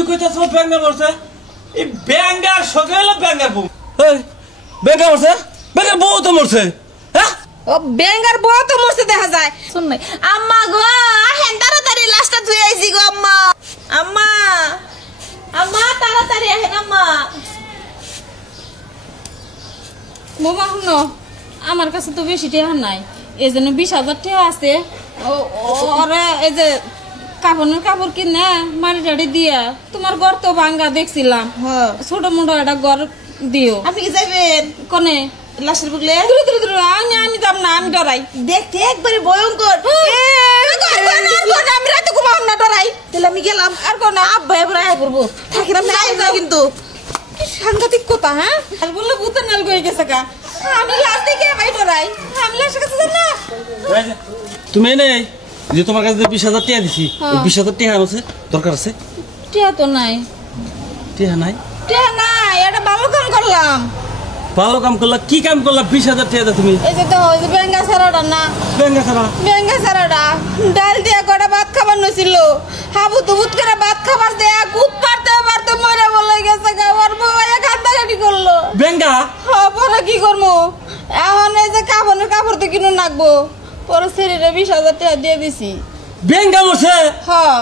তুমি কইতাছো ব্যাঙ্গা মরছে? এই ব্যাঙ্গার সঙ্গে হলো ব্যাঙ্গার বউ। এই ব্যাঙ্গা মরছে? ব্যাঙ্গার বউ তো মরছে। হ্যাঁ ও ব্যাঙ্গার বউ তো মরছে দেখা যায়। শুন নাই আম্মা গো আহেন তাড়াতাড়ি লাশটা ধুই আইছি গো আম্মা। আম্মা আম্মা তাড়াতাড়ি আহেন আম্মা। বোমা শুনো, আমার কাছে তো বেশি টাকা নাই, এই জন্য 20,000 টাকা আছে। ওরা এই যে কাপড় কিনে মারি টাড়ি দিয়া তোমার ঘর তো ভাঙ্গা দেখছিলাম, ছোট মোটো একটা ঘর দিও। আপনি কি যাইবেন কোনে লাশের বুকলে? আমি যাব না, আমি ডরাই দেখতে একবারে ভয়ঙ্কর। আমি রাতে ঘুমাম না, ডরাই। তাহলে আমি গেলাম। আর কোন আব্বা এবার আয় করবো, থাকি না না কিন্তু। কি সাংঘাতিক কথা। হ্যাঁ আর বললে ভূতের নাল করে গেছে কা, আমি লাশ দেখে ভাই ডরাই, আমি লাশের কাছে যাব না। তুমি নেই যে তোমার কাছে 20,000 টাকা দিছি, 20,000 টাকা আছে দরকার আছে? টাকা তো নাই। টাকা নাই? টাকা নাই, এটা ভালো কাম করলাম। ভালো কাম করলা? কি কাম করলা 20,000 টাকা তুমি? এই যে তো ওই যে বেঙ্গা ছাড়াটা না, ব্যাঙ্গা ছাড়া? বেঙ্গা ছাড়াটা ডাল দিয়া কটা ভাত খাবার নছিল, হাবু তুবুত করে ভাত খাবার দেয়া কুত পারতে পারতে মরে বলে গেছে গা। ওর বউয়া কান্দাকাটি করলো। ব্যাঙ্গা? হ্যাঁ পরে কি করবো, এখন এই যে কাপড় তো কিনুন লাগবো, পরে শরীরে 20,000 টাকা দিয়ে দিছি। ব্যাঙ্গা মরছে? হ্যাঁ।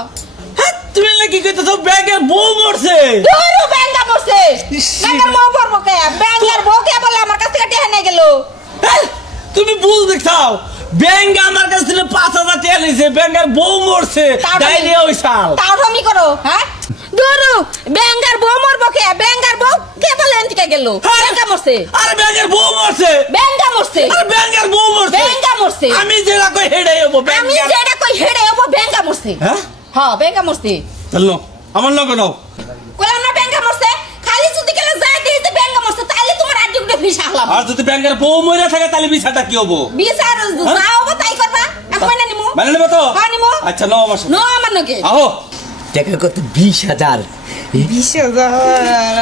তুমি নাকি কইতেছো ব্যাঙ্গার বউ মরছে? ধরো ব্যাঙ্গা মরছে। ব্যাঙ্গার বউ পড়বো কে? ব্যাঙ্গার বউ কে বলে আমার কাছ থেকে টাকা নিয়ে গেল? তুমি ভুল দেখছাও, ব্যাঙ্গা আমার কাছ থেকে 5,000 টাকা নিয়েছে, ব্যাঙ্গার বউ মরছে। ডায়রিয়া হইছাল। তাও তুমি করো। হ্যাঁ ধরো ব্যাঙ্গার বউ মরবো কে? ব্যাঙ্গার বউ কে বলে এনতে গেল? ব্যাঙ্গা মরছে। আরে ব্যাঙ্গার বউ মরছে। ব্যাঙ্গা মরছে। আরে ব্যাঙ্গার বউ মরছে। ব্যাঙ্গা মরছে। আমি যেটা কই হেডাই হবো। আমি যেটা কই হেডে হবো ব্যাঙ্গা মরছে। হ্যাঁ হ্যাঁ ব্যাঙ্গা মরছে। চলো আমার লগে নাও। কইলাম না ব্যাঙ্গা মরছে। খালি যদি গেলে যায় দিতে ব্যাঙ্গা মরছে, তাইলে তোমার আড্ডি উঠে ভিসা হলাম। আর যদি ব্যাঙ্গার বউ মরে থাকে তাহলে বিচারটা কি হবো? বিচার যাও তাই করবা। আমি মানে নিমু। মানে নেব তো? হ্যাঁ নিমু। আচ্ছা নাও আমার সাথে। নো আমার নকে। আহো। টাকা কত? 20,000। 20,000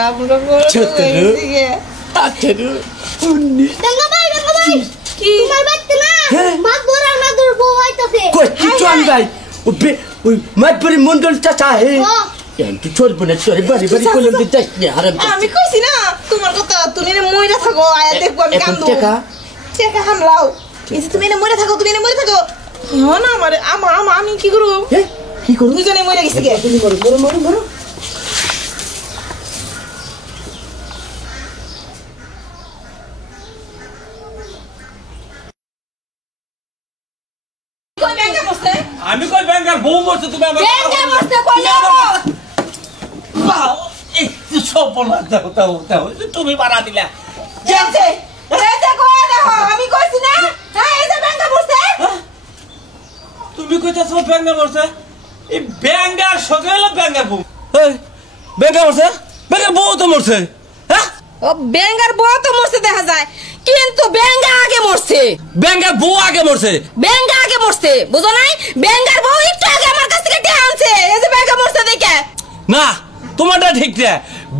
আমরা করে দিকে। 18 19। ডাঙ্গা ভাই কি তোমার বাচ্চা না মাছ ধরা না তোর বউ হইতাছে। কই কি চল ভাই? ওই মাইপুরি মন্ডল চাচা হে তুই চলবো না, চলে বাড়ি বাড়ি কলম দিয়ে যাস না হারাম। আমি কইছি না তোমার কথা, তুমি না মইরা থাকো, আয়া দেখবো আমি কান্দো। টাকা হামলাও। এই যে তুমি না মইরা থাকো, তুমি না মইরা থাকো। হ্যাঁ না আমারে আমি কি করব? কি করব? দুজনে মইরা গেছি গে। তুমি মরো। কই ব্যাঙ্গা মরছে? আমি কই ব্যাঙ্গার বউ মরছে, তুমি আমার ব্যাঙ্গা মরছে কইলো। বাহ এই সব বলা দাও তুমি বাড়া দিলা। গেছে এই দেখো দেখো আমি কইছি না। হ্যাঁ এই যে ব্যাঙ্গা মরছে। তুমি কইতাছো ব্যাঙ্গা মরছে? এই ব্যাঙ্গার সঙ্গে হলো ব্যাঙ্গার বউ। এই ব্যাঙ্গা মরছে? ব্যাঙ্গার বউ তো মরছে। হ্যাঁ ও ব্যাঙ্গার বউ তো মরছে দেখা যায়, কিন্তু ব্যাঙ্গা আগে মরছে। ব্যাঙ্গার বউ আগে মরছে? ব্যাঙ্গা আগে মরছে, বুঝো নাই? ব্যাঙ্গার বউ একটু আগে আমার কাছ থেকে টাকা আনছে। এই যে ব্যাঙ্গা মরছে দেখে। না তোমারটা ঠিক না,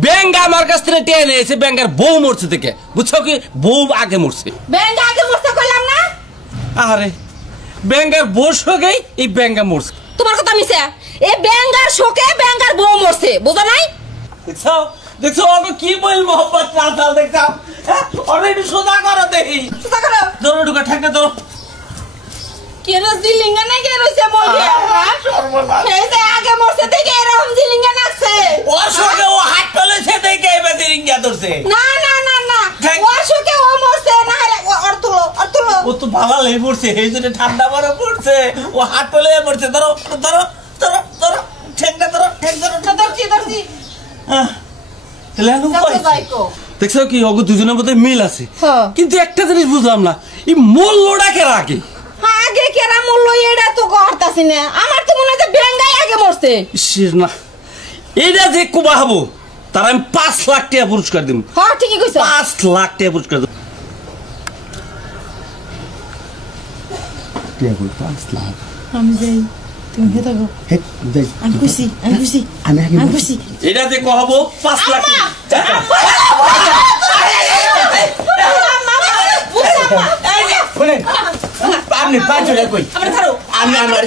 ব্যাঙ্গা আমার কাছ থেকে টেনে নিয়েছে, ব্যাঙ্গার বউ মরছে দেখে। বুঝছো কি? বউ আগে মরছে। ব্যাঙ্গা আগে মরছে কইলাম না? আরে ব্যাঙ্গার বউ সঙ্গেই এই ব্যাঙ্গা মরছে। তোমার কথা মিছে। এই ব্যাঙ্গার শোকে ব্যাঙ্গার বউ মরছে, বুঝো নাই? দেখছো দেখছো ওকে কি বল মোহব্বত রাতাল দেখছো। হ্যাঁ অলরেডি সোজা করো দেখি। সোজা করো। দৌড় ঢুকা ঠেকা তো। কেরা জিলিঙ্গা না কে রইছে বলবি? এই যে আগে মরছে দেখে এরকম জিলিঙ্গা নাচছে। ওর সঙ্গে ও হাত তুলেছে দেখে এবার রিঙ্গা ধরছে। না না না না ওর শোকে ও মরছে না। ওর তুলো ও তো ভালো লেগে পড়ছে, এই জন্য ঠান্ডা বরফ পড়ছে, ও হাত তুলে পড়ছে। ধরো ধরো ধরো ধরো ঠেকটা ধরো ধরছি দেখছো কি ওগো দুজনের মধ্যে মিল আছে, কিন্তু একটা জিনিস বুঝলাম না, এই মূল্যটা কেরা আগে? আগে কেরা মূল্য এটা তো করতাছি না। আমার তো মনে হচ্ছে ব্যাঙ্গাই আগে মরছে। না এইটা যে কুবা হবো তার আমি 5 লাখ টাকা পুরস্কার দিব। হ্যাঁ ঠিকই কইছো। 5 লাখ টাকা পুরস্কার দিব। 5 লাখ আমি যাই, তুমি হে থাকো। আমি খুশি আমি খুশি। এটা যে কহবো 5 লাখ আপনি পাঁচ কই আমি আমার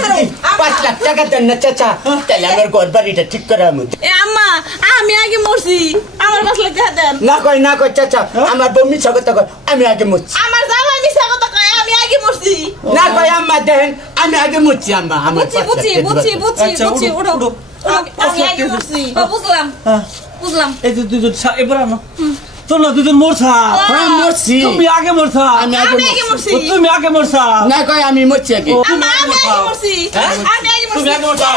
5 লাখ টাকা দেন না চাচা তাহলে আমার ঘর বাড়িটা ঠিক করে আমি এ আম্মা আমি আগে মরছি আমার 5 লাখ টাকা দেন না কই চাচা আমার বউ মিছা কথা কয় আমি আগে মরছি আমার জামাই মিছা কথা কয় আমি আগে মরছি না কই আম্মা দেখেন আমি আগে মরছি আম্মা আমার বুঝছি উঠো আমি আগে মরছি বুঝলাম এই যে দুজন এবার আনো তোমরা দুজন মরছা মরছি তুমি আগে মরছা আমি আগে মরছি তুমি আগে মরছা না কই আমি মরছি আগে আমি আগে মরছি আমি আগে মরছি তুমি আগে মরছা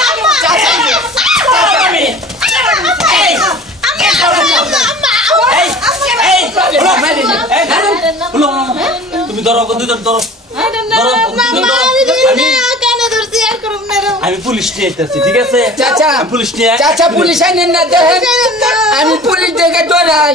তুমি ধরো দুজন ধরো আমি পুলিশ নিয়ে আসতেছি ঠিক আছে চাচা পুলিশ নিয়ে চাচা পুলিশ আনেন না দেখেন আমি পুলিশ দেখে ডরাই